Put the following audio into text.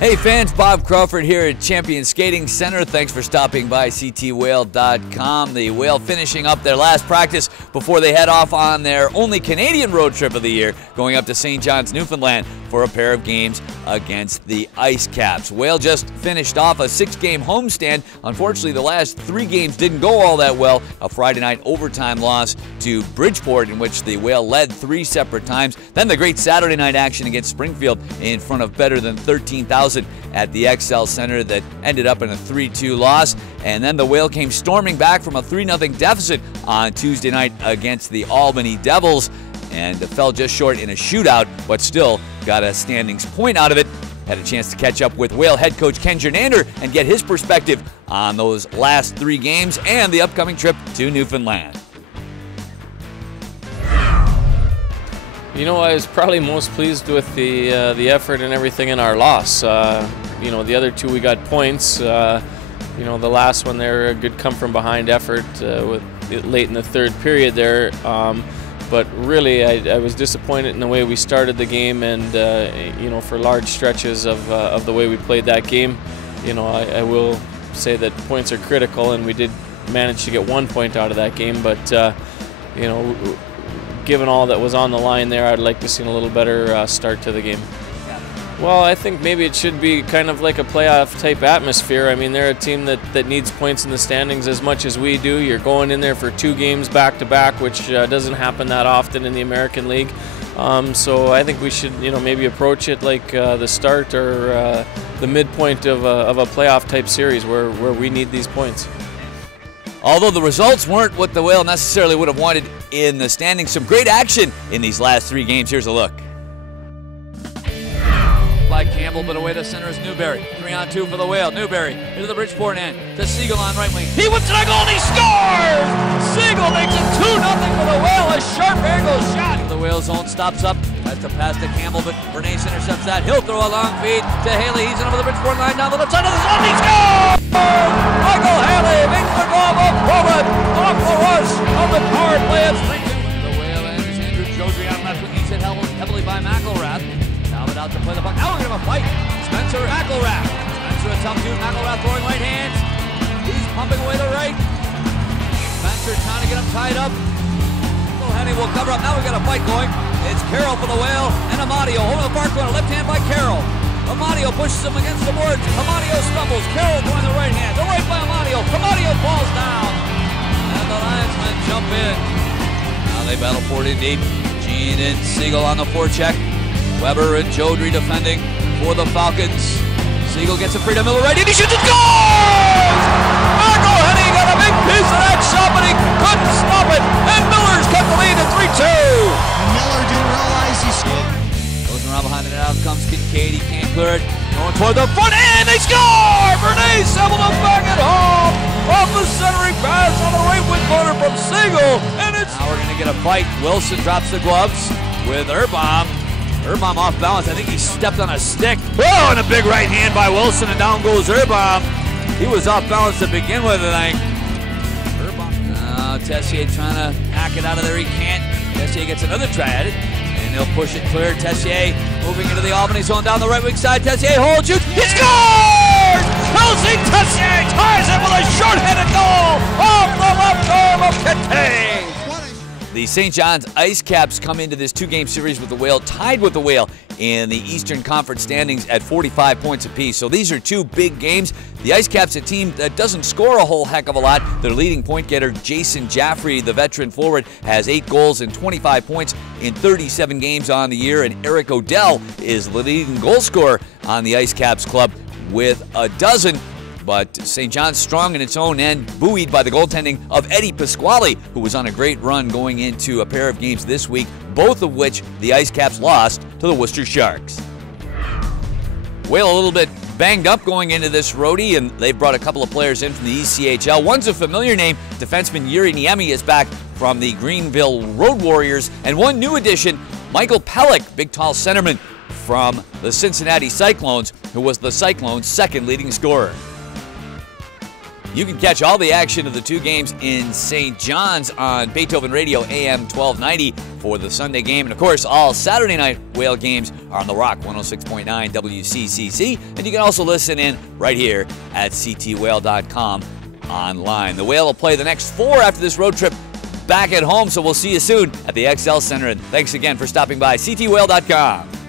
Hey fans, Bob Crawford here at Champion Skating Center. Thanks for stopping by ctwhale.com. The Whale finishing up their last practice before they head off on their only Canadian road trip of the year, going up to St. John's, Newfoundland for a pair of games against the Ice Caps. Whale just finished off a 6-game homestand. Unfortunately, the last 3 games didn't go all that well. A Friday night overtime loss to Bridgeport, in which the Whale led 3 separate times. Then the great Saturday night action against Springfield in front of better than 13,000 at the XL Center that ended up in a 3-2 loss. And then the Whale came storming back from a 3-0 deficit on Tuesday night against the Albany Devils and fell just short in a shootout, but still got a standings point out of it. Had a chance to catch up with Whale head coach Ken Jernander and get his perspective on those last 3 games and the upcoming trip to Newfoundland. You know, I was probably most pleased with the effort and everything in our loss. You know, the other 2 we got points. You know, the last one there, a good come from behind effort with late in the 3rd period there. But really, I was disappointed in the way we started the game, and you know, for large stretches of the way we played that game. You know, I will say that points are critical, and we did manage to get 1 point out of that game. But you know, given all that was on the line there, I'd like to see a little better start to the game. Well, I think maybe it should be kind of like a playoff type atmosphere. I mean, they're a team that needs points in the standings as much as we do. You're going in there for 2 games back to back, which doesn't happen that often in the American League. So I think we should, you know, maybe approach it like the start or the midpoint of a playoff type series where we need these points. Although the results weren't what the Whale necessarily would have wanted in the standings, some great action in these last 3 games. Here's a look. By Campbell, but away to center is Newberry. 3-on-2 for the Whale. Newberry into the Bridgeport end to Siegel on right wing. He whips it a goal and he scores! Siegel makes it 2-0 for the Whale. A sharp angle shot. The Whale's zone stops up. Has to pass to Campbell, but Bernays intercepts that. He'll throw a long feed to Haley. He's in over the Bridgeport line down the left side of the zone. He scores! Michael Haley makes the goal of Poland off the rush of the power play of Springfield. The Whale enters Andrew Jodry on left wing. He's hit heavily by McElrath. Now out to play the puck. Now we're going to have a fight. Spencer McElrath. Spencer a tough dude. McElrath throwing right hands. He's pumping away to right. Spencer trying to get him tied up. Henny will cover up. Now we've got a fight going. It's Carroll for the Whale and Amadio holding the far corner. Left hand by Carroll. Amadio pushes him against the boards. Amadio stumbles. Carroll throwing the right hand. The right by Amadio. Amadio falls down. And the linesmen jump in. Now they battle for it in deep. Gene and Siegel on the forecheck. Weber and Jodry defending for the Falcons. Siegel gets it free to Miller right in. He shoots and scores! Marco Henny got a big piece of that shot, but he couldn't stop it. And Miller's cut the lead to 3-2. And Miller didn't realize he scored. Goes around behind it. Out comes Kincaid. He can't clear it. Going toward the front, and they score! Bernays able to back it home off the centering pass on the right wing corner from Siegel. And it's now we're going to get a fight. Wilson drops the gloves with Urbom. Urbom off balance. I think he stepped on a stick. Oh, and a big right hand by Wilson, and down goes Urbom. He was off balance to begin with, I think. Urbom. Now Tessier trying to hack it out of there. He can't. Tessier gets another try at it, and he'll push it clear. Tessier moving into the Albany zone down the right wing side. Tessier holds, shoots. He scores! Kelsey Tessier ties it with a short-handed goal off the left arm of Kincaid. The St. John's Ice Caps come into this 2-game series with the Whale, tied with the Whale in the Eastern Conference standings at 45 points apiece. So these are 2 big games. The Ice Caps, a team that doesn't score a whole heck of a lot. Their leading point getter, Jason Jaffrey, the veteran forward, has 8 goals and 25 points in 37 games on the year. And Eric Odell is the leading goal scorer on the Ice Caps club with a dozen. But St. John's strong in its own end, buoyed by the goaltending of Eddie Pasquale, who was on a great run going into a pair of games this week, both of which the Ice Caps lost to the Worcester Sharks. Whale a little bit banged up going into this roadie, and they've brought a couple of players in from the ECHL. One's a familiar name. Defenseman Yuri Niemi is back from the Greenville Road Warriors. And one new addition, Michael Pellick, big tall centerman from the Cincinnati Cyclones, who was the Cyclones' 2nd leading scorer. You can catch all the action of the 2 games in St. John's on Beethoven Radio AM 1290 for the Sunday game. And, of course, all Saturday night Whale games are on The Rock 106.9 WCCC. And you can also listen in right here at ctwhale.com online. The Whale will play the next 4 after this road trip back at home, so we'll see you soon at the XL Center. And thanks again for stopping by ctwhale.com.